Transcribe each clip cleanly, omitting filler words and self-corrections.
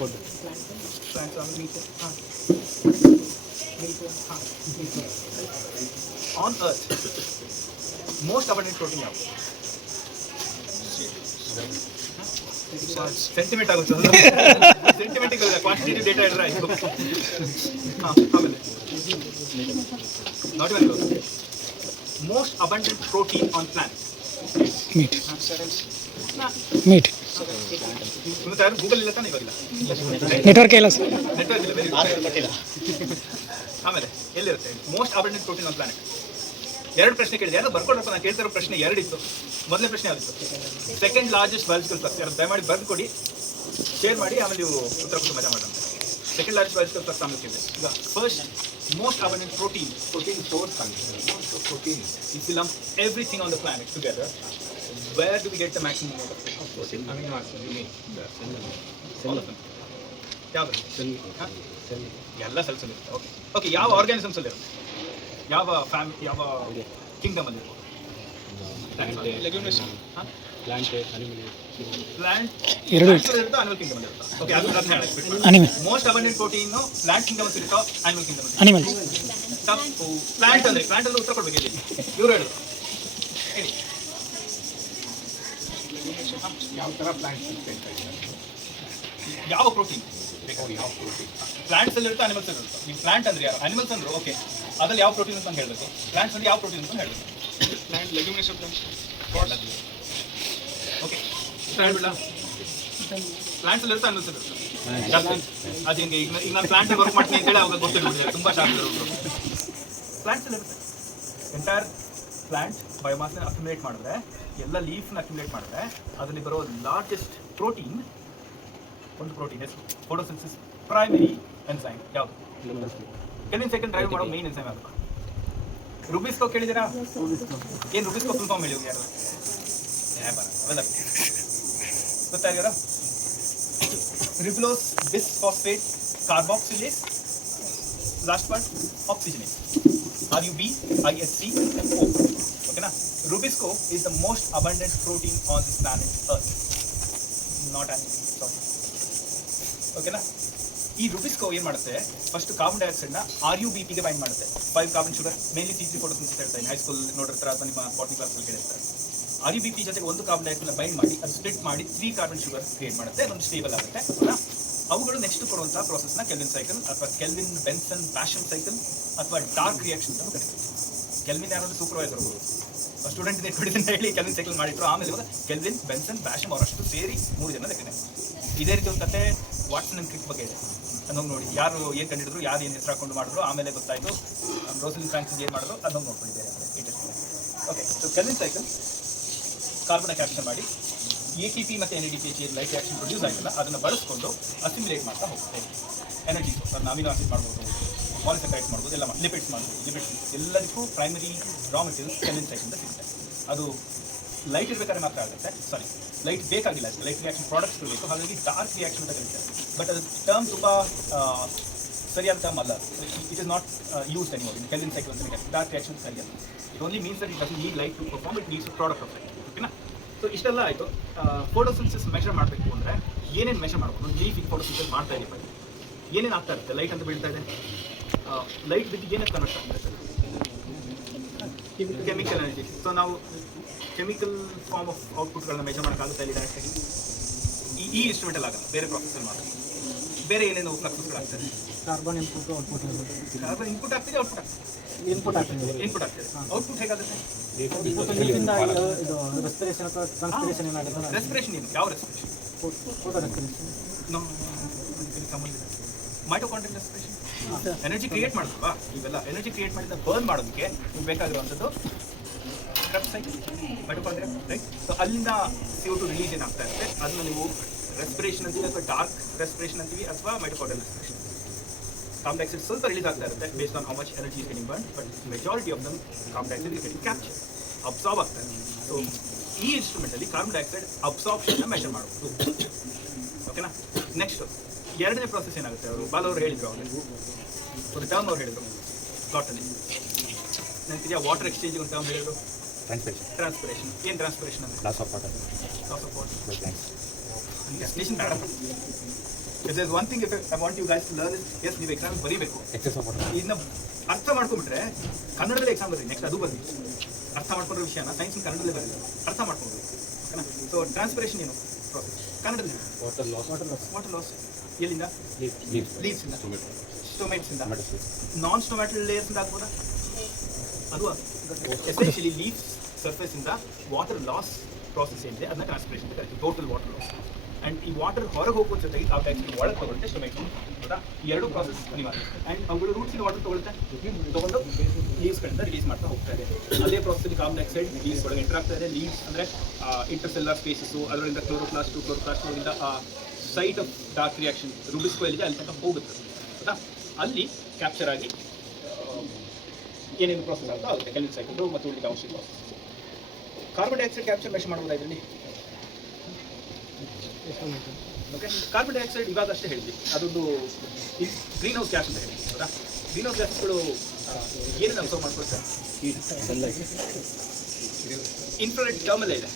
Plants on meter. On Earth, most abundant protein ಯಾವುದು? Sentiment ಆಗುತ್ತೆ ಸೆಂಟಿಮೆಂಟಿಗೆ quantitative data ಇದ್ರೆ ಆಯ್ತು. ಆಮೇಲೆ not even most abundant protein on planet. Meet Google ಇಲ್ಲ ತಾನೆ ಇವಾಗಿಲ್ಲ, ನೆಟ್ವರ್ಕ್ ಇಲ್ಲ ಸರ್. ನೆಟ್ವರ್ಕ್ ಇಲ್ಲ, ಆಮೇಲೆ ಎಲ್ಲಿರುತ್ತೆ most abundant protein on planet? ಎರಡು ಪ್ರಶ್ನೆ ಕೇಳಿದೆ, ಯಾರು ಬರ್ಕೊಡ್ರಪ್ಪ. ನಾನು ಕೇಳ್ತಿರೋ ಪ್ರಶ್ನೆ ಎರಡಿತ್ತು. ಮೊದಲನೇ ಪ್ರಶ್ನೆ ಆಗಿತ್ತು ಸೆಕೆಂಡ್ ಲಾರ್ಜೆಸ್ಟ್ ಬಯಾಲಜಿಕಲ್ ಫ್ಲಕ್ಸ್. ಯಾರು ದಯಮಾಡಿ ಬರ್ದು ಕೊಡಿ, ಶೇರ್ ಮಾಡಿ, ಆಮೇಲೆ ನೀವು ಉತ್ತರ ಕೊಟ್ಟು ಮಜಾ ಮಾಡೋಣ. ಸೆಕೆಂಡ್ ಲಾರ್ಜೆಸ್ಟ್ ಬಯಾಲಜಿಕಲ್ ಫ್ಲಕ್ಸ್ ಆಮೇಲೆ ಕೇಳಿದೆ. ಈಗ first most abundant protein source protein. If you lump everything on the planet together, where do we get the maximum amount of protein? Amino acids, you mean the cell of them. ಯಾವುದು? ಎಲ್ಲ cells ಅಲ್ಲಿ ಇರುತ್ತೆ. Okay, ಯಾವ organisms ಅಲ್ಲಿ ಇರುತ್ತೆ? ಯಾವ Kingdom ಅಲ್ಲಿ ಇರುತ್ತೆ? ಪ್ಲಾಂಟ್ ಎರಡು ಇರುತ್ತೆ, ಅನಿಮಲ್ ಕಿಂಗ್ಡಮ್ ಅಲ್ಲಿ ಇರುತ್ತೆ. ಓಕೆ, ಅದನ್ನ ಹೇಳಿಬಿಟ್ಟು animal most abundant protein plant Kingdom ಅಲ್ಲಿ ಇರುತ್ತೋ ಅನಿಮಲ್ ಕಿಂಗ್ಡಮ್ ಅಲ್ಲಿ? ಅನಿಮಲ್. ತಪ್ಪು. ಪ್ಲಾಂಟ್ ಅಂದ್ರೆ ಉತ್ತರ ಕೊಡ್ಬೇಕು. ಇಲ್ಲಿ ಇವ್ರು ಹೇಳಿದ್ರು ಹೇಳಿ ಯಾವ ಥರ ಪ್ಲಾಂಟ್ ಯಾವ ಪ್ರೋಟೀನ್ ಪ್ಲಾಂಟ್ಸ್ ಅಲ್ಲಿ ಇರುತ್ತೆ, ಅನಿಮಲ್ಸ್ ಅಲ್ಲಿ ಇರುತ್ತೆ. ನೀವು ಪ್ಲಾಂಟ್ ಅಂದ್ರೆ ಯಾರು, ಅನಿಮಲ್ಸ್ ಅಂದ್ರೆ ಓಕೆ, ಅದ್ರಲ್ಲಿ ಯಾವ ಪ್ರೋಟೀನ್ ಅಂತ ಹೇಳಬೇಕು. ಪ್ಲಾಂಟ್ಸ್ ಅಂದ್ರೆ ಯಾವ ಪ್ರೋಟೀನ್ ಅಂತ ಹೇಳಬೇಕು. ಪ್ಲಾಂಟ್ ಲೆಗ್ಯುಮಿನೇಷನ್ ಓಕೆ, ಪ್ಲಾಂಟ್ಸ್ ಅಲ್ಲಿ ಇರುತ್ತೆ, ಅನಿಮಲ್ಸ್ ಅಲ್ಲಿ ಇರುತ್ತೆ. ಅದು ಹಿಂಗೆ ಈಗ ನಾನು ಪ್ಲಾಂಟ್ ವರ್ಕ್ ಮಾಡ್ತೀನಿ ಅಂತೇಳಿ ಅವಾಗ ಗೊತ್ತಿಲ್ಲ, ತುಂಬ ಶಾಸ್ತ್ರ ಪ್ಲಾಂಟ್ಸ್ ಅಲ್ಲಿ ಇರುತ್ತೆ. ಎಂಟೈರ್ ಪ್ಲಾಂಟ್ ಬಯೋಮಾಸ್ ಅಕ್ಯುಮುಲೇಟ್ ಮಾಡಿದ್ರೆ, ಎಲ್ಲ ಲೀಫ್ನ ಅಕ್ಯುಮುಲೇಟ್ ಮಾಡಿದ್ರೆ ಅದರಲ್ಲಿ ಬರೋ ಲಾರ್ಜೆಸ್ಟ್ ಪ್ರೋಟೀನ್, ಒಂದು ಪ್ರೋಟೀನ್ ಹೆಸರು ಫೋಟೋಸಿಂಥಸಿಸ್ ಪ್ರೈಮರಿ ಎನ್ಸೈಮ್ ಯಾವುದು? ಕೆಲ್ವಿನ್ ಸೈಕಲ್ ಡ್ರೈವ್ ಮಾಡೋ ಮೇನ್ ಎನ್ಸೈಮ್ ಯಾವುದು? ರುಬಿಸ್ಕೋ ಕೇಳಿದ್ದೀರಾ? ಏನು ರುಬಿಸ್ಕೋ ಫುಲ್ ಫಾರ್ಮ್ ಹೇಳಿ ಯಾರು? ಅವೆಲ್ಲ ಗೊತ್ತಾಗ್ಯಾರ? ರಿಬ್ಲೋಸ್ ಬಿಸ್ಫಾಸ್ಫೇಟ್ ಕಾರ್ಬಾಕ್ಸಿಲೇಸ್, ಲಾಸ್ಟ್ ಪಾರ್ಟ್ ಆಕ್ಸಿಜನೇಸ್, RUBISCO. ಓಕೆನಾ? Rubisco is the most abundant protein on this planet Earth. Not animal, sorry. ಓಕೆನಾ? ಈ ರುಬಿಸ್ಕೋ ಏನು ಮಾಡುತ್ತೆ, ಫಸ್ಟ್ ಕಾರ್ಬನ್ ಡೈಆಕ್ಸೈಡ್ನ RUBPಗೆ ಬೈಂಡ್ ಮಾಡುತ್ತೆ. 5 carbon sugar, mainly C3 photosynthesis ಹೇಳ್ತಾ ಹೈ ಸ್ಕೂಲ್ ನೋಡಿರ್ತಾರೆ ಅಥವಾ ನಿಮ್ಮ ಬಾಟನಿ ಕ್ಲಾಸಲ್ಲಿ ಕೇಳಿರ್ತಾರೆ. RUBP ಜೊತೆಗೆ ಒಂದು ಕಾರ್ಬನ್ ಡೈಆಕ್ಸೈಡ್ನ ಬೈಂಡ್ ಮಾಡಿ ಅದು ಸ್ಪ್ಲಿಟ್ ಮಾಡಿ 3 ಕಾರ್ಬನ್ ಶುಗರ್ ಕ್ರಿಯೇಟ್ ಮಾಡುತ್ತೆ, ಅದೊಂದು ಸ್ಟೇಬಲ್ ಆಗುತ್ತೆ. ಅವುಗಳು ನೆಕ್ಸ್ಟ್ ಕೊಡುವಂಥ ಪ್ರೋಸೆಸ್ನ ಕೆಲ್ವಿನ್ ಸೈಕಲ್ ಅಥವಾ ಕೆಲ್ವಿನ್ ಬೆನ್ಸನ್ ಬ್ಯಾಶಮ್ ಸೈಕಲ್ ಅಥವಾ ಡಾರ್ಕ್ ರಿಯಾಕ್ಷನ್ ಅಂತ ಕರಿತೀವಿ. ಕೆಲ್ವಿನ್ ಯಾರಾದ್ರೂ ಸೂಪರ್ವೈಸರ್ ಸ್ಟೂಡೆಂಟ್ ಇಟ್ಬಿಟ್ಟಿದ್ದ ಹೇಳಿ ಕೆಲ್ವಿನ್ ಸೈಕಲ್ ಮಾಡಿದ್ರು. ಆಮೇಲೆ ಇವಾಗ ಕೆಲ್ವಿನ್ ಬೆನ್ಸನ್ ಬ್ಯಾಶಮ್ ಅವರಷ್ಟು ಸೇರಿ 3 ಜನ ಲೆಕ್ಕನೆ. ಇದೇ ರೀತಿ ಒಂದು ಕತೆ ವಾಟ್ಸನ್ ಅಂಡ್ ಕ್ರಿಕ್ ಬಗ್ಗೆ ಇದೆ. ಅದೊಂದು ನೋಡಿ, ಯಾರು ಏನು ಕಂಡಿಡಿದ್ರು, ಯಾರು ಏನು ಹೆಸರು ಹಾಕೊಂಡು ಮಾಡಿದ್ರು, ಆಮೇಲೆ ಗೊತ್ತಾಯಿತು ರೋಸಲಿನ್ ಫ್ರಾನ್ಸಿಸ್ ಏನು ಮಾಡಿದ್ರು, ಅದೊಂದು ನೋಡ್ಕೊಂಡಿದ್ದಾರೆ. Okay, so Calvin cycle carbon capture ಮಾಡಿ ATP ಮತ್ತು NADPH ಲೈಟ್ ರಿಯಾಕ್ಷನ್ ಪ್ರೊಡ್ಯೂಸ್ ಆಗಿಲ್ಲ, ಅದನ್ನು ಬಳಸ್ಕೊಂಡು ಅಸಿಮ್ಯುಲೇಟ್ ಮಾಡ್ತಾ ಹೋಗುತ್ತೆ. ಎನರ್ಜಿ ಅದನ್ನ ಅಮಿನೋ ಆಸಿಡ್ ಮಾಡ್ಬೋದು, ಪಾಲಿಸೆಕ್ರೈಡ್ಸ್ ಮಾಡ್ಬೋದು, ಎಲ್ಲ ಲಿಪಿಡ್ಸ್ ಮಾಡ್ಬೋದು. ಲಿಪಿಡ್ಸ್ ಎಲ್ಲದಕ್ಕೂ primary raw materials kelvin cycle ಸಿಗುತ್ತೆ. ಅದು ಲೈಟ್ ಇರಬೇಕಾದ್ರೆ ಮಾತ್ರ ಆಗುತ್ತೆ, ಸಾರಿ ಲೈಟ್ ಬೇಕಾಗಿಲ್ಲ, ಲೈಟ್ ರಿಯಾಕ್ಷನ್ ಪ್ರಾಡಕ್ಟ್ಸ್ ಬೇಕು, ಹಾಗಾಗಿ ಡಾರ್ಕ್ ರಿಯಾಕ್ಷನ್ ಅಂತ ಕರೀತಾರೆ. ಬಟ್ ಅದು ಟರ್ಮ್ ತುಂಬ ಸರಿಯಾದ ಟರ್ಮ್ ಅಲ್ಲ. It is not used anymore in Calvin cycle ಅಂತ ಕರೀತಾರೆ. ಡಾರ್ಕ್ ರಿಯಾಕ್ಷನ್ ಸರಿಯಲ್ಲ. It only means that it doesn't need light to perform, it needs product of light. ಓಕೆನಾ? ಸೊ ಇಷ್ಟೆಲ್ಲ ಆಯಿತು. ಫೋಟೋಸಿಂಥಸಿಸ್ ಮೆಷರ್ ಮಾಡಬೇಕು ಅಂದರೆ ಏನೇನು ಮೆಷರ್ ಮಾಡಬೇಕು? ಒಂದು ಲೀಫಿಗೆ ಫೋಟೋಸಿಂಥಸಿಸ್ ಮಾಡ್ತಾ ಇದ್ದೀವಿ, ಏನೇನು ಆಗ್ತಾ ಇರುತ್ತೆ? ಲೈಟ್ ಅಂತ ಬೀಳ್ತಾ ಇದೆ, ಲೈಟ್ ಬಿದ್ದು ಏನಕ್ಕೆ ಕನ್ವರ್ಟ್ ಆಗ್ತಾ ಇದೆ? Chemical energy. ಸೊ ನಾವು ಕೆಮಿಕಲ್ ಫಾರ್ಮ್ ಆಫ್ ಔಟ್ಪುಟ್ಗಳನ್ನ ಮೆಜರ್ ಮಾಡೋಕ್ಕಾಗುತ್ತೆ ಇಲ್ಲಿ ಡೈರೆಕ್ಟಾಗಿ. ಈ ಇನ್ಸ್ಟ್ರೂಮೆಂಟಲ್ಲಿ ಆಗಲ್ಲ, ಬೇರೆ ಪ್ರಾಸೆಸಲ್ಲಿ ಮಾತ್ರ. ಬೇರೆ ಏನೇನು ಫ್ಲಕ್ಸಸ್ಗಳಾಗ್ತದೆ? Carbon input output. Carbon input ಆಗ್ತಿದೆ, ಔಟ್ಪುಟ್ ಆಗ್ತದೆ. ಇನ್ಪುಟ್ ಆಗ್ತದೆ, ಇನ್ಪುಟ್ ಆಗ್ತದೆ. ಔಟ್ಪುಟ್ ಹೇಗಾಗುತ್ತೆ? ರೆಸ್ಪಿರೇಷನ್ ಅಥವಾ ಟ್ರಾನ್ಸ್ಪಿರೇಷನ್ ಏನಾಗುತ್ತೆ? ರೆಸ್ಪಿರೇಷನ್ ಏನು? ಯಾವ ರೆಸ್ಪಿರೇಷನ್? Photo respiration. ನಮ್ಮ ಮೈಟೋಕಾಂಡ್ರಿಯಲ್ ರೆಸ್ಪಿರೇಷನ್. ಎನರ್ಜಿ ಕ್ರಿಯೇಟ್ ಮಾಡಿದ್ವಾ? ಇವೆಲ್ಲ ಎನರ್ಜಿ ಕ್ರಿಯೇಟ್ ಮಾಡಿದ ಬರ್ನ್ ಮಾಡೋದಕ್ಕೆ ನಿಮ್ಗೆ ಬೇಕಾಗಿರುವಂಥದ್ದು Krebs cycle, mitochondria, right? So ಅಲ್ಲಿಂದ CO2 ರಿಲೀಸ್ ಏನಾಗ್ತಾ ಇರುತ್ತೆ, ಅದನ್ನ ನೀವು ರೆಸ್ಪಿರೇಷನ್ ಅಂತೀವಿ ಅಥವಾ ಡಾರ್ಕ್ ರೆಸ್ಪಿರೇಷನ್ ಅಂತೀವಿ ಅಥವಾ ಮೈಟೋಕಾಂಡ್ರಿಯಲ್ ರೆಸ್ಪಿರೇಷನ್. ಕಾರ್ಬನ್ ಡೈಆಕ್ಸೈಡ್ ಸ್ವಲ್ಪ ರಿಲೀಸ್ ಆಗ್ತಾ ಇರುತ್ತೆ based on how much energy is getting burn, but majority of them carbon dioxide is getting capture, absorb ಆಗ್ತಾ ಇದೆ. ಸೊ ಈ ಇನ್ಸ್ಟ್ರೂಮೆಂಟಲ್ಲಿ ಕಾರ್ಬನ್ ಡೈಆಕ್ಸೈಡ್ ಅಬ್ಸಾರ್ಪ್ಷನ್ನ ಮೆಷರ್ ಮಾಡೋದು. ಓಕೆನಾ? ನೆಕ್ಸ್ಟ್ ಎರಡನೇ ಪ್ರಾಸೆಸ್ ಏನಾಗುತ್ತೆ? ಅವರು ಬಾಲವರು ಹೇಳಿದ್ರು, ಅವರು ಟರ್ಮ್ ಅವ್ರು ಹೇಳಿದ್ರು ಗಾಟಲ್ಲಿ ನೆನಪಿದೆಯಾ? ವಾಟರ್ ಎಕ್ಸ್ಚೇಂಜ್ ಒಂದು ಟರ್ಮ್ ಹೇಳಿದ್ರು, ಟ್ರಾನ್ಸ್ಪಿರೇಷನ್. ಏನು ಟ್ರಾನ್ಸ್ಪಿರೇಷನ್ ಅಂದರೆ ಲಾಸ್ ಆಫ್ ವಾಟರ್. ಡೆಸ್ಟಿನೇಷನ್ ಬೇಡ, if there one thing if I want you guys to learn is as ನೀವು ಎಕ್ಸಾಮ್ ಬರೀಬೇಕು, ಇದನ್ನ ಅರ್ಥ ಮಾಡ್ಕೊಂಡ್ಬಿಟ್ರೆ ಕನ್ನಡದಲ್ಲಿ ಎಕ್ಸಾಮ್ ಬರೀ ನೆಕ್ಸ್ಟ್ ಅದು ಬರಲಿ. ಅರ್ಥ ಮಾಡ್ಕೊಂಡ್ರೆ ವಿಷಯನ ಸೈನ್ಸ್ ಕನ್ನಡದಲ್ಲಿ ಬರಲಿ, ಅರ್ಥ ಮಾಡ್ಕೊಂಡು ಓಕೆನಾ. ಸೊ ಟ್ರಾನ್ಸ್ಪಿರೇಷನ್ ಏನು ಪ್ರಾಸೆಸ್ ಕನ್ನಡದಲ್ಲಿ? ವಾಟರ್ ಲಾಸ್ ಎಲ್ಲಿಂದ? ಲೀವ್ಸ್ ಇಂದ, ಸ್ಟೊಮೇಟ್ಸ್ ಇಂದ, ನಾನ್ ಸ್ಟೊಮ್ಯಾಟಲ್ ಲೇಯರ್ಸ್ ಇಂದ ಆಗ್ಬೋದಾ? ಅದು ಎಸ್ಪೆಷಲಿ ಲೀವ್ಸ್ ಸರ್ಫೇಸ್ ಇಂದ ವಾಟರ್ ಲಾಸ್ ಪ್ರಾಸೆಸ್ ಏನಿದೆ ಅದನ್ನ ಟ್ರಾನ್ಸ್ಪಿರೇಷನ್ ಅಂತ ಕರಿತೀವಿ, ಟೋಟಲ್ ವಾಟರ್ ಲಾಸ್. ಆ್ಯಂಡ್ ಈ ವಾಟರ್ ಹೊರಗೆ ಹೋಗೋ ಜೊತೆಗೆ ಆ ಟೈಮ್ಗೆ ಒಳಗೆ ತಗೊಳುತ್ತೆ ಸ್ಟೊಮೇಟ್, ಹೌದಾ? ಈ ಎರಡು ಪ್ರಾಸೆಸ್ ಅನಿವಾರ್ಯ. ಆ್ಯಂಡ್ ಅವುಗಳು ರೂಟ್ಸಿನ ವಾಟರ್ ತಗೊಳುತ್ತೆ, ತಗೊಂಡು ಲೀವ್ಸ್ ಕಡೆಯಿಂದ ರಿಲೀಸ್ ಮಾಡ್ತಾ ಹೋಗ್ತಾ ಇದೆ. ಅದೇ ಪ್ರಾಸೆಸ್ಸಲ್ಲಿ ಕಾರ್ಬನ್ ಡೈಆಕ್ಸೈಡ್ ಲೀವ್ಸ್ ಒಳಗೆ ಎಂಟರ್ ಆಗ್ತಾ ಇದೆ. ಲೀವ್ಸ್ ಅಂದರೆ ಇಂಟರ್ಸೆಲ್ಯುಲರ್ ಸ್ಪೇಸಸ್ಸು, ಅದರಿಂದ ಕ್ಲೋರೋಪ್ಲಾಸ್ಟ್ ಟು ಕ್ಲೋರೋಪ್ಲಾಸ್ಟ್ ಹೋಗಿಂದ ಆ ಸೈಟ್ ಆಫ್ ಡಾರ್ಕ್ ರಿಯಾಕ್ಷನ್ ರೂಬಿಸ್ಕೋ ಎಲ್ಲಿದೆ ಅಲ್ಲಿ ತನಕ ಹೋಗುತ್ತೆ, ಹೌದಾ? ಅಲ್ಲಿ ಕ್ಯಾಪ್ಚರ್ ಆಗಿ ಏನೇನು ಪ್ರಾಸೆಸ್ ಆಗ್ತಾ ಆಗುತ್ತೆ, ಕೆಮಿಕಲ್ ಸೈಕಲ್ ಮತ್ತು ಉಳಿದ ಔಷಧಿ process. Carbon dioxide capture measure ಮಾಡ್ಬೋದಾ ಇದರಲ್ಲಿ? ಓಕೆ, ಕಾರ್ಬನ್ ಡೈಆಕ್ಸೈಡ್ ಇವಾಗ ಅಷ್ಟೇ ಹೇಳಿದ್ವಿ, ಅದೊಂದು ಗ್ರೀನ್ ಹೌಸ್ ಗ್ಯಾಸ್ ಅಂತ ಹೇಳಿ, ಹೌದಾ? ಗ್ರೀನ್ ಹೌಸ್ ಗ್ಯಾಸ್ಗಳು ಏನೇನು ಅಬ್ಸರ್ವ್ ಮಾಡ್ಕೊಳ್ತಾರೆ? ಇನ್ಫ್ರಾರೆಡ್ ಟರ್ಮಲ್ಲೇ ಇದೆ,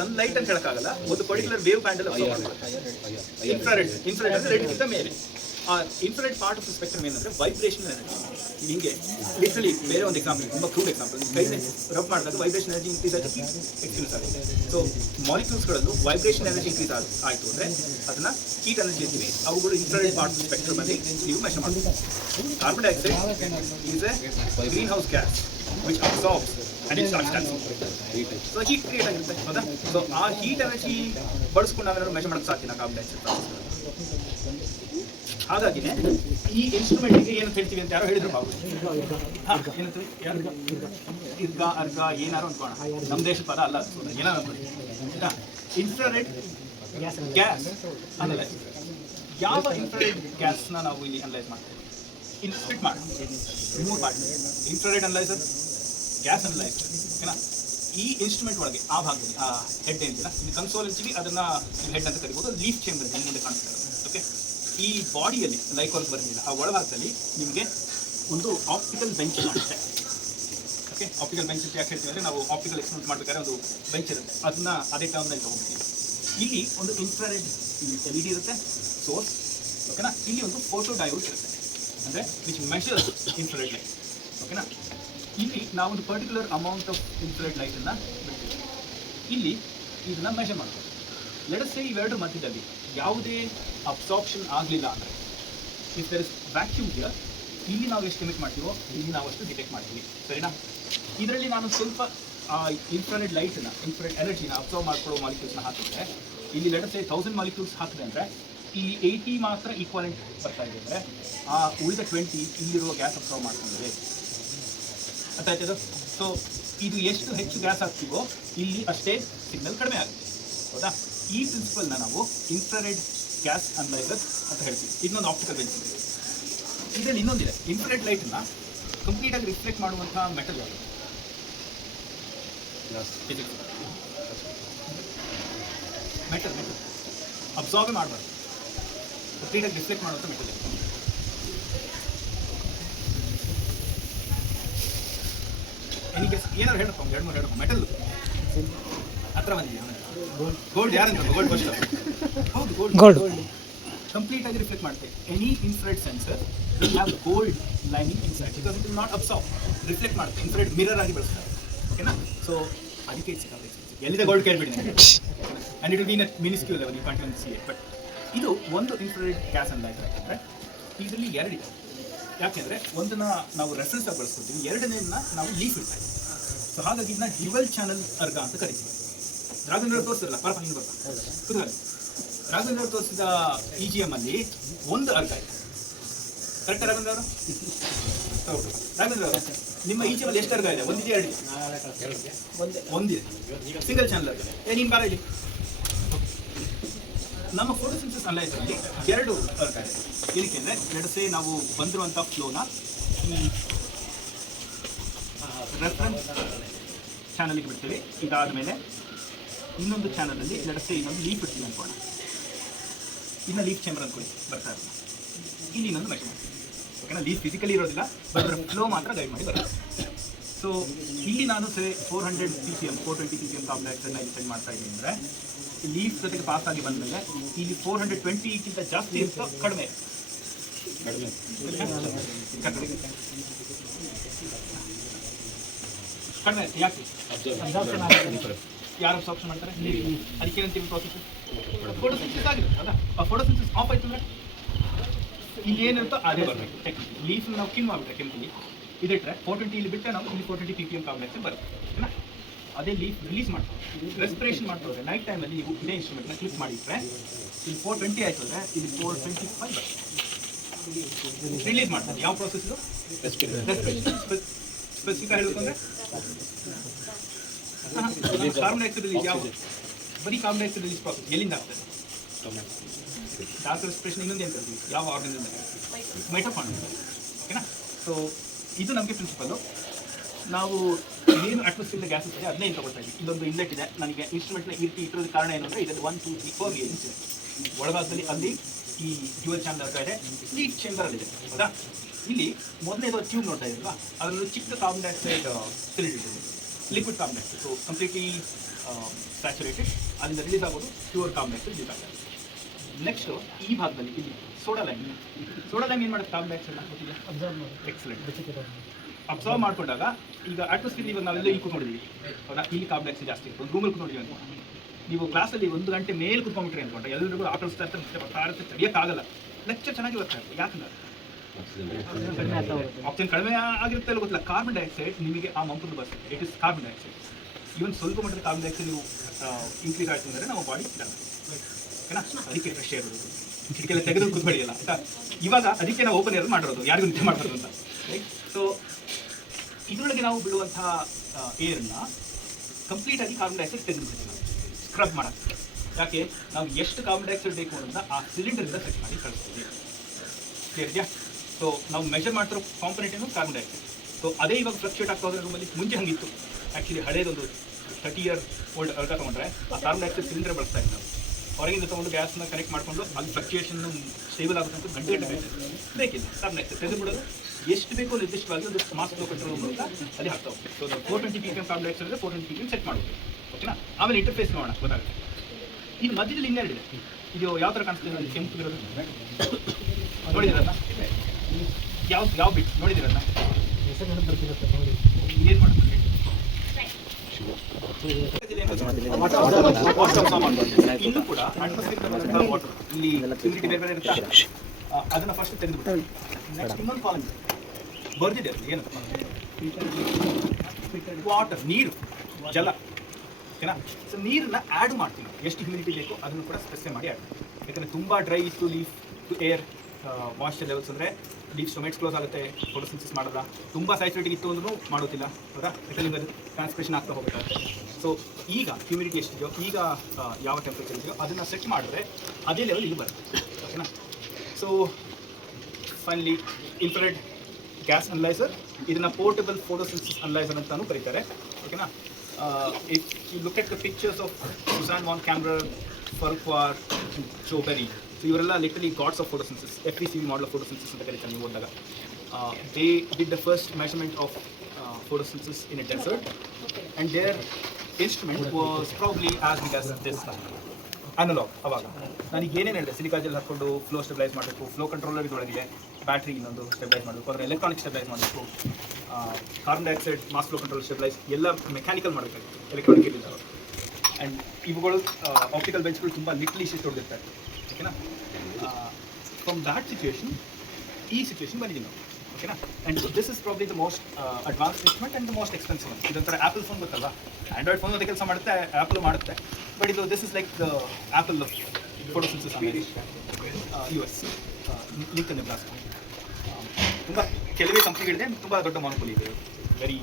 ಸನ್ಲೈಟ್ ಅಂತ ಹೇಳೋಕ್ಕಾಗಲ್ಲ, ಒಂದು ಪರ್ಟಿಕ್ಯುಲರ್ ವೇವ್ ಬ್ಯಾಂಡ್ ಅಲ್ಲಿ ಅಬ್ಸರ್ವ್ ಮಾಡ್ಕೊಳ್ತಾರೆ. ಇನ್ಫ್ರಾರೆಡ್ ಅಂದರೆ ರೆಡ್ಗಿಂತ ಮೇಲೆ. ಆ infrared part of the spectrum ಏನಂದರೆ ವೈಬ್ರೇಷನ್ ಎನರ್ಜಿ. ಹಿಂಗೆ ಲಿಟ್ರಲಿ ಬೇರೆ ಒಂದು ಎಕ್ಸಾಂಪಲ್, ತುಂಬ ಕ್ರೂಡ್ ಎಕ್ಸಾಂಪಲ್, ಕೈನ ರಬ್ ಮಾಡಿದಾಗ ವೈಬ್ರೇಷನ್ ಎನರ್ಜಿ ಇನ್ಕ್ರೀಸ್ ಆಗಿ ಹೀಟ್ ಎಕ್ಸ್ಪೀರಿಯನ್ಸ್ ಆಗುತ್ತೆ. ಸೊ ಮಾಲಿಕ್ಯೂಲ್ಸ್ಗಳಲ್ಲೂ ವೈಬ್ರೇಷನ್ ಎನರ್ಜಿ ಇನ್ಕ್ರೀಸ್ ಆಯಿತು ಅಂದರೆ ಅದನ್ನು ಹೀಟ್ ಎನರ್ಜಿ ಅಂತೀವಿ. ಅವುಗಳು ಇನ್ಫ್ರಾರೆಡ್ ಪಾರ್ಟ್ ಆಫ್ ಸ್ಪೆಕ್ಟ್ರಮ್ ಅಲ್ಲಿ ನೀವು ಮೆಷರ್ ಮಾಡ್ತೀವಿ. Carbon dioxide is A green house gas which absorbs and it starts dancing. So heat create ಆಗಿರುತ್ತೆ, ಹೌದಾ? ಸೊ ಆ ಹೀಟ್ ಎನರ್ಜಿ ಬಳಸ್ಕೊಂಡು ನಾವೇನಾದ್ರು ಮೆಷರ್ ಮಾಡೋಕ್ಕೆ ಸಾಧ್ಯನಾ ಕಾರ್ಬನ್ ಡೈಆಕ್ಸೈಡ್? ಹಾಗಾಗಿನೇ ಈ ಇನ್ಸ್ಟ್ರೂಮೆಂಟ್ಗೆ ಏನಂತ ಹೇಳ್ತೀವಿ ಅಂತ ಯಾರೋ ಹೇಳಿದ್ರು ಬಾಬು. ಏನಂತೀವಿ? ಇರ್ಗ ಅರ್ಗ ಏನಾರು ಅನ್ಕೋಣ, ನಮ್ಮ ದೇಶದ ಪದ ಅಲ್ಲ, ಏನಾರು ಅನ್ಕೊಳ್ಳಿ. Infrared gas analyse. ಯಾವ ಇನ್ಫ್ರಾರೆಡ್ ಗ್ಯಾಸ್ನ ನಾವು ಇಲ್ಲಿ ಅನಲೈಸ್ ಮಾಡ್ತೇವೆ? ಸ್ಪ್ಲಿಟ್ ಮಾಡಿ 3 part: infrared analyser, gas analyser, ಓಕೆನಾ? ಈ ಇನ್ಸ್ಟ್ರೂಮೆಂಟ್ ಒಳಗೆ ಆ ಭಾಗದಲ್ಲಿ ಆ ಹೆಡ್ ಏನಿಲ್ಲ, ಇಲ್ಲಿ ಕನ್ಸೋಲ್ ಅಂತೀವಿ, ಅದನ್ನು ಹೆಡ್ ಅಂತ ಕರಿಬೋದು. ಲೀಫ್ ಚೇಂಬರ್ ಮುಂದೆ ಕಾಣಿಸ್ತಾರೆ, ಓಕೆ? ಈ ಬಾಡಿಯಲ್ಲಿ ಲೈಕಾಲ್ ಬರ್ತಿಲ್ಲ, ಆ ಒಳಭಾಗದಲ್ಲಿ ನಿಮಗೆ ಒಂದು ಆಪ್ಟಿಕಲ್ ಬೆಂಚ್ ಕಾಣುತ್ತೆ, ಓಕೆ? ಆಪ್ಟಿಕಲ್ ಬೆಂಚ್ ಅಂತ ಯಾಕೆ ಹೇಳ್ತೀವಿ ಅಂದರೆ ನಾವು ಆಪ್ಟಿಕಲ್ ಎಕ್ಸ್ಪೆರಿಮೆಂಟ್ ಮಾಡಬೇಕಾದ್ರೆ ಒಂದು ಬೆಂಚ್ ಇರುತ್ತೆ, ಅದನ್ನ ಅದೇ ಟರ್ಮ್ನಲ್ಲಿ ತೊಗೊಂಡ್ಬಿಡ್ತೀವಿ. ಇಲ್ಲಿ ಒಂದು ಇನ್ಫ್ರಾರೆಡ್ LED ಇರುತ್ತೆ, ಸೋರ್ಸ್, ಓಕೆನಾ? ಇಲ್ಲಿ ಒಂದು ಫೋಟೋ ಡಯೋಡ್ ಇರುತ್ತೆ, ಅಂದರೆ ವಿಚ್ ಮೆಷರ್ಸ್ ಇನ್ಫ್ರಾರೆಡ್ ಲೈಟ್, ಓಕೆನಾ? ಇಲ್ಲಿ ನಾವು ಒಂದು ಪರ್ಟಿಕ್ಯುಲರ್ ಅಮೌಂಟ್ ಆಫ್ ಇನ್ಫ್ರಾರೆಡ್ ಲೈಟನ್ನು ಬಿಡ್ತೀವಿ. ಇಲ್ಲಿ ಇದನ್ನು ಮೆಷರ್ ಮಾಡ್ತೀವಿ. ಲೆಟ್ ಅಸ್ ಸೇ ಇವೆರಡರ ಮಧ್ಯದಲ್ಲಿ ಯಾವುದೇ ಅಬ್ಸಾರ್ಪ್ಷನ್ ಆಗಲಿಲ್ಲ ಅಂದರೆ, if there is vacuum here, ಇಲ್ಲಿ ನಾವು ಎಷ್ಟು ಎಮಿಟ್ ಮಾಡ್ತೀವೋ ಇಲ್ಲಿ ನಾವು ಅಷ್ಟು ಡಿಟೆಕ್ಟ್ ಮಾಡ್ತೀವಿ, ಸರಿನಾ? ಇದರಲ್ಲಿ ನಾನು ಸ್ವಲ್ಪ ಇನ್ಫ್ರಾರೆಡ್ ಲೈಟನ್ನು, ಇನ್ಫ್ರಾರೆಡ್ ಎನರ್ಜಿನ ಅಬ್ಸರ್ವ್ ಮಾಡ್ಕೊಳ್ಳೋ ಮಾಲಿಕ್ಯೂಲ್ಸ್ನ ಹಾಕಿದ್ರೆ, ಇಲ್ಲಿ ಲೆಟ್ ಅಸ್ ಸೇ 1000 ಮಾಲಿಕ್ಯೂಲ್ಸ್ ಹಾಕಿದೆ ಅಂದರೆ ಇಲ್ಲಿ 80 ಮಾತ್ರ ಈಕ್ವಾಲೆಂಟ್ ಬರ್ತಾ ಇದೆ ಅಂದರೆ ಆ ಉಳಿದ 20 ಇಲ್ಲಿರುವ ಗ್ಯಾಸ್ ಅಬ್ಸರ್ವ್ ಮಾಡ್ಕೊಂಡಿದೆ, ಅರ್ಥ ಆಯ್ತದ? ಸೊ ಇದು ಎಷ್ಟು ಹೆಚ್ಚು ಗ್ಯಾಸ್ ಹಾಕ್ತೀವೋ ಇಲ್ಲಿ ಅಷ್ಟೇ ಸಿಗ್ನಲ್ ಕಡಿಮೆ ಆಗುತ್ತೆ, ಹೌದಾ? ಈ ಪ್ರಿನ್ಸಿಪಲ್ನ ನಾವು ಇನ್ಫ್ರಾರೆಡ್ ಗ್ಯಾಸ್ ಅನಲೈಸರ್ ಅಂತ ಹೇಳ್ತೀವಿ. ಇನ್ನೊಂದು ಆಪ್ಟಿಕಲ್ ಬೆಂಚ್. ಇದರಲ್ಲಿ ಇನ್ನೊಂದಿದೆ, ಇನ್ಫ್ರಾರೆಡ್ ಲೈಟನ್ನು ಕಂಪ್ಲೀಟಾಗಿ ರಿಫ್ಲೆಕ್ಟ್ ಮಾಡುವಂಥ ಮೆಟಲ್ ಯಾವುದು? ಮೆಟಲ್ ಅಬ್ಸಾರ್ಬ್ ಮಾಡಬಾರ್ದು, ಕಂಪ್ಲೀಟಾಗಿ ರಿಫ್ಲೆಕ್ಟ್ ಮಾಡುವಂಥ ಮೆಟಲ್. ಏನಿಗೆ ಏನಾದ್ರು ಹೇಳಪ್ಪ, 2-3 ಹೇಳಪ್ಪ. ಮೆಟಲ್ ಹತ್ರ ಬಂದಿದೆ. ಗೋಲ್ಡ್ ಯಾರಂತ? Gold first. ಹೌದು, ಗೋಲ್ಡ್ ಕಂಪ್ಲೀಟಾಗಿ ರಿಫ್ಲೆಕ್ಟ್ ಮಾಡುತ್ತೆ. Any infrared sensor will have gold lining inside because it will not absorb, reflect ಮಾಡುತ್ತೆ. ಇನ್ಫ್ರಾರೆಡ್ ಮಿರರ್ ಆಗಿ ಬಳಸ್ತಾರೆ, ಓಕೆನಾ? ಸೊ ಅದಕ್ಕೆ ಎಲ್ಲಿದೆ ಗೋಲ್ಡ್ ಕೇಳ್ಬಿಡಿ ನನಗೆ. And it will be in a minuscule level, you can't even see it. But ಇದು ಒಂದು ಇನ್ಫ್ರಾರೆಡ್ ಗ್ಯಾಸ್ ಅನಲೈಸರ್ ಯಾಕಂದರೆ ಇದರಲ್ಲಿ 2 ಇದೆ. ಯಾಕೆಂದರೆ ಒಂದನ್ನು ನಾವು ರೆಫರೆನ್ಸ್ ಆಗಿ ಬಳಸ್ಕೊಳ್ತೀವಿ, ಎರಡನೇದನ್ನ ನಾವು ಲೀಫ್ ಇಡ್ತೀವಿ. ಸೊ ಹಾಗಾಗಿ ಇದನ್ನ ಡ್ಯುವಲ್ ಚಾನಲ್ ಅರ್ಗ ಅಂತ ಕರಿತೀವಿ. ರಾಘವೇಂದ್ರ ತೋರಿಸಿರಲ್ಲ, ಪಾಪ ಹಿಂಗೆ ಬರ್ತಾ ಕುತೂಹಲ. ರಾಘವೇಂದ್ರ ತೋರಿಸಿದ EGM ಅಲ್ಲಿ ಒಂದು ಅರ್ಗ ಇದೆ, ಕರೆಕ್ಟ್ ರಾಘವೇಂದ್ರ ಅವರು? ರಾಘವೇಂದ್ರ ಅವರು, ನಿಮ್ಮ EGM ಅಲ್ಲಿ ಎಷ್ಟು ಅರ್ಗ ಇದೆ? ಒಂದಿದೆ, 2 ಇದೆ? ಒಂದಿದೆ, ಸಿಂಗಲ್ ಚಾನಲ್ ಅರ್ಗ. ನೀನು ಬಾರ ಇಲ್ಲಿ. ನಮ್ಮ ಫೋಟೋಸಿಂಥಸಿಸ್ ಅನಲೈಸರಲ್ಲಿ 2 ಅರ್ಗ ಇದೆ. ಏನಕ್ಕೆ ಅಂದರೆ ನಡೆಸೇ ನಾವು ಬಂದಿರುವಂಥ ಫ್ಲೋನ ಈ ರೆಫರೆನ್ಸ್ ಚಾನಲ್ಗೆ ಬಿಡ್ತೀವಿ. ಇದಾದ ಮೇಲೆ ಇನ್ನೊಂದು ಚಾನಲಲ್ಲಿ ನಡೆಸೇ ಇನ್ನೊಂದು ಲೀಫ್ ಇಡ್ತೀವಿ ಅನ್ಕೋಣ. ಇನ್ನು ಲೀಫ್ ಚೇಂಬರ್ ಅಂದ್ಕೊಳ್ಳಿ, ಬರ್ತಾ ಇರೋದು. ಇಲ್ಲಿ ಇನ್ನೊಂದು ಮೆಷರ್ ಮಾಡ್ತೀವಿ, ಓಕೆನಾ? ಲೀಫ್ ಫಿಸಿಕಲಿ ಇರೋದಿಲ್ಲ, ಬಟ್ ಫ್ಲೋ ಮಾತ್ರ ಗೈಡ್ ಮಾಡಿ ಬರುತ್ತೆ. ಸೊ ಇಲ್ಲಿ ನಾನು 400 ppm 420 ppm ಕಾರ್ಬನ್ ಡೈಆಕ್ಸೈಡ್ನ ಇಲ್ಲಿ ಸೆಂಡ್ ಮಾಡ್ತಾ ಇದ್ದೀನಿ ಅಂದರೆ ಲೀಫ್ ಜೊತೆಗೆ ಪಾಸ್ ಆಗಿ ಬಂದಮೇಲೆ ಇಲ್ಲಿ 420ಗಿಂತ ಜಾಸ್ತಿ ಇರುತ್ತೋ ಕಡಿಮೆ ಕಡಿಮೆ ಯಾಕೆ ಯಾರು ಅಬ್ಸಾರ್ಪ್ಷನ್ ಮಾಡ್ತಾರೆ ಅದಕ್ಕೆ ಏನಂತೀವಿ ಪ್ರಾಸೆಸ್ ಫೋಟೋಸಿಂಥಸಿಸ್ ಆಗಿರುತ್ತೆ ಅಲ್ಲ ಆ ಫೋಟೋಸಿಂಥಸಿಸ್ ಆಫ್ ಆಯ್ತು ಅಂದರೆ ಇಲ್ಲಿ ಏನಿರುತ್ತೋ ಅದೇ ಬರಬೇಕು ಟೆಕ್ನಿಕ್ ಲೀಫ್ ನಾವು ಕಿನ್ ಮಾಡ್ಬಿಟ್ರೆ ಕೆಂಪಲ್ಲಿ ಇದಿಟ್ರೆ 420 ಇಲ್ಲಿ ಬಿಟ್ಟರೆ ನಾವು ಇಲ್ಲಿ 420 ppm ಕಾರ್ಬನ್ ಡೈಆಕ್ಸೈಡ್ ಬರುತ್ತೆ ಓಕೆನಾ ಅದೇ ಲೀಫ್ ರಿಲೀಸ್ ಮಾಡ್ತಾರೆ ರೆಸ್ಪಿರೇಷನ್ ಮಾಡ್ತಾರೆ ನೈಟ್ ಟೈಮಲ್ಲಿ ನೀವು ಇದೇ ಇನ್ಸ್ಟ್ರೂಮೆಂಟ್ನ ಕ್ಲಿಕ್ ಮಾಡಿಟ್ರೆ ಇಲ್ಲಿ 420 ಆಯಿತು ಅಂದರೆ ಇಲ್ಲಿ 425 ಬರುತ್ತೆ ರಿಲೀಸ್ ಮಾಡ್ತಾರೆ ಯಾವ ಪ್ರೋಸೆಸ್ ಇದು ರೆಸ್ಪಿರೇಷನ್ ಸ್ಪೆಸಿಫಿಕ್ ಹೇಳಬೇಕಂದ್ರೆ ಕಾರ್ಬನ್ ಡೈಆಕ್ಸೈಡ್ ರಿಲೀಸ್ ಯಾವ ಬರೀ ಕಾರ್ಬನ್ ಡೈಆಕ್ಸೈಡ್ ರಿಲೀಸ್ ಪ್ರಾಸೆಸ್ ಎಲ್ಲಿಂದ ಆಗ್ತದೆ ಡಾರ್ಕ್ ರೆಸ್ಪಿರೇಷನ್ ಇನ್ನೊಂದು ಏನು ಕರಿತೀವಿ ಯಾವ ಆರ್ಗನ್ನಿಂದ ಮೈಟೋಕಾಂಡ್ರಿಯಾ ಓಕೆನಾ ಸೊ ಇದು ನಮಗೆ ಪ್ರಿನ್ಸಿಪಲ್ಲು ನಾವು ಏನು ಅಟ್ಮಾಸ್ಫಿಯರ್ನ ಗ್ಯಾಸಸ್ ಇದೆ ಅದನ್ನೇ ತಗೊಳ್ತಾ ಇದ್ದೀವಿ ಇದೊಂದು ಇನ್ಲೆಟ್ ಇದೆ ನನಗೆ ಇನ್ಸ್ಟ್ರೂಮೆಂಟ್ನ ಇಟ್ಟಿರೋದು ಕಾರಣ ಏನು ಅಂದರೆ ಇದರಲ್ಲಿ 1 2 3 4 ಗೇಜಸ್ ಇದೆ ಒಳಭಾಗದಲ್ಲಿ ಅಲ್ಲಿ ಈ ಡ್ಯುಯಲ್ ಚಾಂಬರ್ ಇದೆ ಇಲ್ಲಿ ಚೇಂಬರಲ್ಲಿದೆ ಹೌದಾ ಇಲ್ಲಿ ಮೊದಲನೇದು ಟ್ಯೂಬ್ ನೋಡ್ತಾ ಇದ್ದೀರಾ ಅದರಲ್ಲಿ ಚಿಕ್ಕ ಕಾರ್ಬನ್ ಡೈಆಕ್ಸೈಡ್ ಸಿಲಿಂಡರ್ ಇದೆ liquid carbon dioxide so completely saturated ಅದರಿಂದ ರಿಲೀಸ್ ಆಗೋದು ಪ್ಯೂರ್ ಕಾರ್ಬನ್ ಡೈಆಕ್ಸೈಡ್ ರಿಲೀಸ್ ಆಗ್ತದೆ ನೆಕ್ಸ್ಟು ಈ ಭಾಗದಲ್ಲಿ ಇಲ್ಲಿ ಸೋಡಾ ಲೈಮ್ ಏನು ಮಾಡುತ್ತೆ ಕಾರ್ಬನ್ ಡೈಆಕ್ಸೈಡ್ನ ಗೊತ್ತಿದೆ ಎಕ್ಸಲೆಂಟ್ ಅಬ್ಸರ್ವ್ ಮಾಡ್ಕೊಂಡಾಗ ಈಗ ಅಟ್ಮಾಸ್ಫಿಯರ್ ಇವಾಗ ನಾವೆಲ್ಲ ಇಲ್ಲಿ ಕೂತ್ಕೊಂಡಿದ್ದೀವಿ ಹೌದಾ ಇಲ್ಲಿ ಕಾರ್ಬನ್ ಡೈಆಕ್ಸೈಡ್ ಜಾಸ್ತಿ ಇರುತ್ತೆ ಒಂದು ರೂಮಲ್ಲಿ ಕೂತ್ಕೊಂಡಿದ್ದೀವಿ ಅಂತ ನೀವು ಕ್ಲಾಸಲ್ಲಿ 1 ಗಂಟೆ ಮೇಲೆ ಕೂತ್ಕೊಂಡ್ಬಿಟ್ರಿ ಅಂದ್ಕೊಂಡ್ರೆ ಎಲ್ಲರಿಗೂ ಆಕಳಿಸ್ತಾ ಇರ್ತಾರೆ ಮತ್ತೆ ಬರ್ತಾ ಇರುತ್ತೆ ತಡೆಯೋಕ್ಕಾಗಲ್ಲ ಲೆಕ್ಚರ್ ಚೆನ್ನಾಗಿ ಬರ್ತಾ ಇರುತ್ತೆ ಯಾಕಂದ್ರೆ ಆಕ್ಸಿಜನ್ ಕಡಿಮೆ ಆಗಿರುತ್ತೆ ಅಲ್ಲ ಗೊತ್ತಿಲ್ಲ ಕಾರ್ಬನ್ ಡೈಆಕ್ಸೈಡ್ ನಿಮಗೆ ಆ ಮಂಪನ್ನು ಬರ್ತದೆ ಇಟ್ ಇಸ್ ಕಾರ್ಬನ್ ಡೈಆಕ್ಸೈಡ್ ಇವನ್ ಸ್ವಲ್ಪ ಮಟ್ಟದ ಕಾರ್ಬನ್ ಡೈಆಕ್ಸೈಡ್ ನೀವು ಇನ್ಕ್ರೀಸ್ ಆಯಿತು ಅಂದರೆ ನಮ್ಮ ಬಾಡಿ ಓಕೆನಾ ಅದಕ್ಕೆ ಫ್ರೆಶ್ ಏರ್ ಬರೋದು ಕಿಟಕಿಯಲ್ಲಿ ತೆಗೆದು ಕೂತ್ಕೊಳ್ಳಿಲ್ಲ ಆಯ್ತಾ ಇವಾಗ ಅದಕ್ಕೆ ನಾವು ಓಪನ್ ಏರ್ ಮಾಡಿರೋದು ಯಾರಿಗೂ ನಿದ್ದೆ ಮಾಡ್ಬೋದು ಅಂತ ರೈಟ್ ಸೊ ಇದರೊಳಗೆ ನಾವು ಬಿಡುವಂತಹ ಏರ್ನ ಕಂಪ್ಲೀಟಾಗಿ ಕಾರ್ಬನ್ ಡೈಆಕ್ಸೈಡ್ ತೆಗೆದುಬಿಡ್ತೀವಿ ನಾವು ಸ್ಕ್ರಬ್ ಮಾಡೋಕ್ಕೆ ಯಾಕೆ ನಾವು ಎಷ್ಟು ಕಾರ್ಬನ್ ಡೈಆಕ್ಸೈಡ್ ಬೇಕು ಅನ್ನೋದನ್ನ ಆ ಸಿಲಿಂಡರಿಂದ ಸೆಟ್ ಮಾಡಿ ಕಳಿಸ್ತೀವಿ ಕ್ಲಿಯರ್ ಇದೆಯಾ ಸೊ ನಾವು ಮೆಜರ್ ಮಾಡ್ತಿರೋ ಕಾಂಪೊನೆಂಟ್ ಏನು ಕಾರ್ಬನ್ ಡೈಆಕ್ಸೈಡ್ ಸೊ ಅದೇ ಇವಾಗ ಫ್ಲಕ್ಚುಯೇಟ್ ಆಗ್ತಾ ಹೋದ್ರೆ ರೂಮಲ್ಲಿ ಮುಂಚೆ ಹಂಗಿತ್ತು ಆ್ಯಕ್ಚುಲಿ ಹಳೇದೊಂದು 30 year ಓಲ್ಡ್ ಅರ್ಗ ತೊಗೊಂಡ್ರೆ ಆ ಕಾರ್ಬನ್ ಡೈಆಕ್ಸೈಡ್ ಸಿಲಿಂಡರ್ ಬಳಸ್ತಾ ಇದ್ದೀವಿ ನಾವು ಹೊರಗಿಂದ ತೊಗೊಂಡು ಗ್ಯಾಸ್ನ ಕನೆಕ್ಟ್ ಮಾಡಿಕೊಂಡು ಅಲ್ಲಿ ಫ್ಲಕ್ಚುಯೇಷನ್ ಸ್ಟೇಬಲ್ ಆಗುತ್ತಂತ ಗಂಟೆ ಬೇಕಿಲ್ಲ ಕಾರ್ಬನ್ ಡೈಆಕ್ಸೈಡ್ ತೆಗೆದುಬಿಡೋದು ಎಷ್ಟು ಬೇಕೋ ನಿರ್ದಿಷ್ಟವಾಗಿ ಒಂದು ಮಾಸ್ ಫ್ಲೋ ಕಂಟ್ರೋಲ್ ಮೂಲಕ ಅಲ್ಲಿ ಹಾಕ್ತಾ ಹೋಗ್ತೀವಿ ಸೊ 420 ppm ಕಾರ್ಬನ್ ಡೈಆಕ್ಸೈಡ್ ಅಂದರೆ 420 ppm ಸೆಟ್ ಮಾಡೋದು ಓಕೆನಾ ಆಮೇಲೆ ಇಂಟರ್ಫೇಸ್ ನೋಡೋಣ ಗೊತ್ತಾಗುತ್ತೆ ಈಗ ಮಧ್ಯದಲ್ಲಿ ಇನ್ನೆರಡು ಇದೆ ಇದು ಯಾವ ಥರ ಕಾಣಿಸ್ತಿದೆ ನೋಡಿ ಕೆಂಪು ಇರೋದು ನೋಡಿದಿರಲ್ಲ ಯಾವ ಬಿಟ್ ನೋಡಿದಿರಲ್ಲ ಏನು ಮಾಡ್ತಾರೆ ಇನ್ನು ಕೂಡ ವಾಟರ್ ಇಲ್ಲಿ ಹ್ಯೂಮಿಡಿಟಿ ಬೇರೆ ಬೇರೆ ಇರುತ್ತೆ ಅದನ್ನ ಫಸ್ಟ್ ತೆಗೆದುಬಿಟ್ಟು ನೆಕ್ಸ್ಟ್ ಇನ್ನೊಂದು ಕಾಲಮ್ ಇದೆ ಬರ್ದಿದೆ ಅದು ಏನು ವಾಟರ್ ನೀರು ಜಲ ಓಕೆನಾ ಸೊ ನೀರನ್ನ ಆ್ಯಡ್ ಮಾಡ್ತೀವಿ ಎಷ್ಟು ಹ್ಯೂಮಿಡಿಟಿ ಬೇಕು ಅದನ್ನು ಕೂಡ ಸ್ಪೆಸಿಫೈ ಮಾಡಿ ಆ್ಯಡ್ ಯಾಕಂದರೆ ತುಂಬ ಡ್ರೈ ಇತ್ತು leaf to air moisture levels ಅಂದರೆ ಲೀಫ್ ಸ್ಟೊಮೇಟ್ಸ್ ಕ್ಲೋಸ್ ಆಗುತ್ತೆ ಫೋಟೋಸಿಂಥಸಿಸ್ ಮಾಡಲ್ಲ ತುಂಬ ಸ್ಯಾಚುರೇಟಿಗೆ ಇತ್ತು ಅಂದ್ರೂ ಮಾಡೋದಿಲ್ಲ ಹೌದಾ ಯಾಕಂದ್ರೆ ಅದು ಟ್ರಾನ್ಸ್ಪಿರೇಷನ್ ಆಗ್ತಾ ಹೋಗ್ಬೇಕಾಗುತ್ತೆ ಸೊ ಈಗ ಹ್ಯೂಮಿಡಿಟಿ ಎಷ್ಟಿದೆಯೋ ಈಗ ಯಾವ ಟೆಂಪ್ರೇಚರ್ ಇದೆಯೋ ಅದನ್ನು ಸೆಟ್ ಮಾಡಿದ್ರೆ ಅದೇ ಲೆವೆಲ್ ಇಲ್ಲಿ ಬರುತ್ತೆ ಓಕೆನಾ so finally infrared gas analyser ಇದನ್ನು ಪೋರ್ಟಬಲ್ ಫೋಟೋಸಿಂಥಸಿಸ್ ಅನಲೈಸರ್ ಅಂತಾನೂ ಕರೀತಾರೆ ಓಕೆನಾ if you look at the pictures of Susan von Caemmerer Farquhar Joe Berry so ಇವರೆಲ್ಲ literally gods of photosynthesis FECV model of photosynthesis ಅಂತ ಕರೀತಾರೆ ನೀವು ಓದಿದಾಗ they did the first measurement of photosynthesis in a desert and their instrument was probably as big as this analogue ಅವಾಗ ನನಗೆ ಏನೇನು ಹೇಳಿದೆ ಸಿಲಿಕಾಜಲ್ಲಿ ಹಾಕ್ಕೊಂಡು ಫ್ಲೋ ಸ್ಟೆಬಿಲೈಸ್ ಮಾಡಬೇಕು ಫ್ಲೋ ಕಂಟ್ರೋಲರ್ ಇದೊಳಗಿದೆ ಬ್ಯಾಟ್ರಿ ಇನ್ನೊಂದು ಸ್ಟೆಬಿಲೈಸ್ ಮಾಡಬೇಕು ಅದರ ಎಲೆಕ್ಟ್ರಾನಿಕ್ ಸ್ಟೆಬಿಲೈಸ್ ಮಾಡಬೇಕು carbon dioxide mass flow control stabilise ಎಲ್ಲ ಮೆಕ್ಯಾನಿಕಲ್ ಮಾಡಬೇಕಾಗಿತ್ತು ಎಲೆಕ್ಟ್ರಾನಿಕ್ ಇರಲಿಲ್ಲ ಆ್ಯಂಡ್ ಇವುಗಳು ಆಪ್ಟಿಕಲ್ ಬೆಂಚ್ಗಳು ತುಂಬ ಲಿಟ್ಲಿ ಶಿಫ್ಟ್ ಹೊಡೆದಿರ್ತಾರೆ ಓಕೆನಾ ಫ್ರಮ್ ದ್ಯಾಟ್ ಸಿಚುವೇಶನ್ ಈ ಸಿಚುವೇಶನ್ ಬಂದಿದ್ದೀವಿ ನಾವು ಓಕೆನಾ and this is probably the most advance instrument and the most expensive ಇದೊಂಥರ ಆ್ಯಪಲ್ ಫೋನ್ ಗೊತ್ತಲ್ಲ ಆ್ಯಂಡ್ರಾಯ್ಡ್ ಫೋನ್ ಅದೇ ಕೆಲಸ ಮಾಡುತ್ತೆ ಆ್ಯಪಲ್ ಮಾಡುತ್ತೆ ಬಟ್ ಇದು this is like the Apple of photosynthesis US Lincoln Nebraska ತುಂಬ ಕೆಲವೇ ಕಂಪ್ನಿಗಳಿದೆ ತುಂಬ ದೊಡ್ಡ ಮಾನೋಪೊಲಿ ಇದೆ very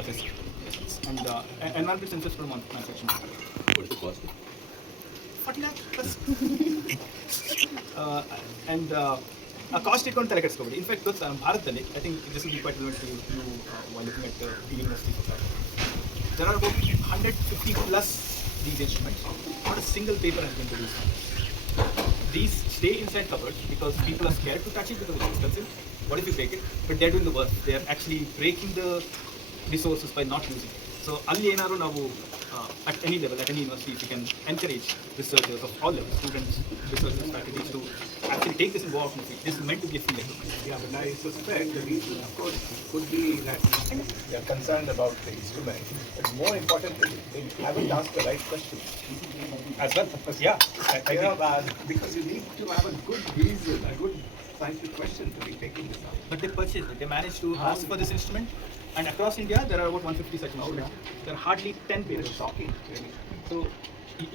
aggressive and environment sensors ಕೂಡ ಮ್ಯಾನುಫ್ಯಾಕ್ಚರಿಂಗ್ ಮಾಡ್ತಾರೆ 40 lakh plus ಆ್ಯಂಡ್ ಕಾಸ್ಟ್ ಇಟ್ಕೊಂಡು ತಲೆ ಕೆಡಿಸ್ಕೊಬೇಡಿ ಇನ್ಫ್ಯಾಕ್ಟ್ ಗೊತ್ತಾ ಭಾರತದಲ್ಲಿ I think this is quite relevant to you looking at the universities of there are about 150 plus these instruments. Not a single paper has been produced. These stay inside cupboards because people are scared to touch it because it's expensive. What if you break it? But they're doing the work. They are actually breaking the resources by not using it. So ಅಲ್ಲಿ ಏನಾದ್ರು ನಾವು at any level, at any university, if you can encourage researchers of all levels, students, researchers, faculties to actually take this and go out in the field. This is meant to be a field experiment. Yeah, but I suspect the reason, of course, could be that they are concerned about the instrument, but more importantly, they haven't asked the right questions. As well, of course, yeah. I Yeah, agree. because you need to have a good reason, a good scientific question to be taking this up. But they purchased it. They managed to ask for this instrument, and across India there are about 150 such instruments. There are hardly 10 It's pairs. shocking, really. So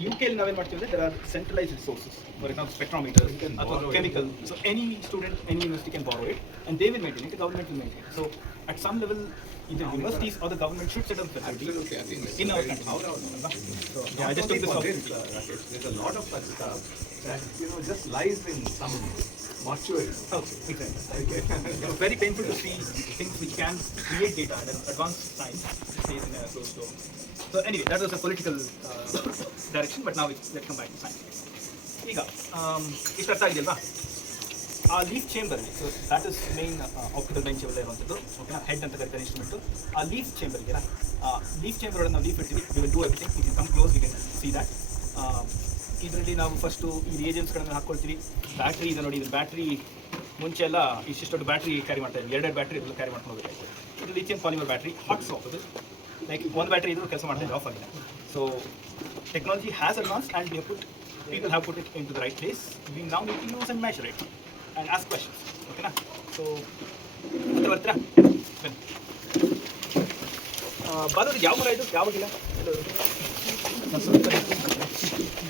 UK ಅಲ್ಲಿ ನಾವೇನು ಮಾಡ್ತೀವಿ ಅಂದರೆ there are centralized resources. For example, spectrometer You can ಅಥವಾ borrow it. chemical. So any student, any university can borrow it, and they will maintain it. The government will maintain it. So at some level, either universities or the government should set up facilities Absolutely, I think that's in our very country. true. So yeah, I Not just took only this for opportunity. Rakesh, there's a lot of such stuff that, just lies in some mortuary. Okay, exactly. Okay. It's very painful to see things which can create data and advanced science stays in a closed door. So anyway, that was a political direction, but now let's come back to science. ಈಗ ಇಷ್ಟು ಅರ್ಥ ಆಗಿದೆಯಲ್ವಾ? ಆ leaf chamber, so that is main optical bench ಎಲ್ಲ ಇರುವಂಥದ್ದು, ಓಕೆನಾ, head ಅಂತ ಕರೀತಾರೆ ಇನ್ಸ್ಟ್ರೂಮೆಂಟು. ಆ ಲೀಫ್ ಚೇಂಬರ್ ಇದೆಯಲ್ಲ, ಲೀಫ್ ಚೇಂಬರ್ ಒಳಗೆ ನಾವು ಲೀಫ್ ಇಡ್ತೀವಿ. We will do everything. You can come close, you can see that. ಇದರಲ್ಲಿ ನಾವು ಫಸ್ಟು ಈ ರಿಯೇಜೆನ್ಸ್ಗಳನ್ನು ಹಾಕ್ಕೊಳ್ತೀವಿ. ಬ್ಯಾಟ್ರಿ ಇದೆ ನೋಡಿ, ಇದು ಬ್ಯಾಟ್ರಿ ಮುಂಚೆ ಎಲ್ಲ ಇಷ್ಟಿಷ್ಟು ದೊಡ್ಡ ಬ್ಯಾಟ್ರಿ ಕ್ಯಾರಿ ಮಾಡ್ತಾ ಇದ್ವಿ, ಎರಡೆರಡು ಬ್ಯಾಟ್ರಿ ಇದೆಲ್ಲ ಕ್ಯಾರಿ ಮಾಡ್ಕೊಂಡು ಹೋಗಬೇಕು. ಇದು lithium polymer battery, hot ಸ್ವಾಪಬಲ್. Like ಒಂದು ಬ್ಯಾಟ್ರಿ ಇದ್ರೂ ಕೆಲಸ ಮಾಡ್ತಾ ಇದೆ, ಆಫ್ ಆಗಿದೆ. So technology has advance and people have put it into the right place. We now need to use and measure it and ask questions. Okay, na? So, ಹತ್ರ ಬರ್ತೀರಾ? ಬನ್ನಿ. ಬಾಲೂರು ಯಾವ ಮರ ಇದು? ಯಾವಾಗಿಲ್ಲ?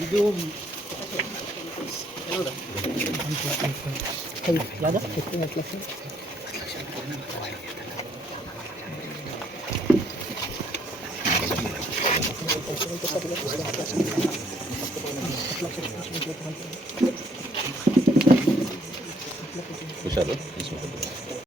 ಇದು ಹುಷಾರು.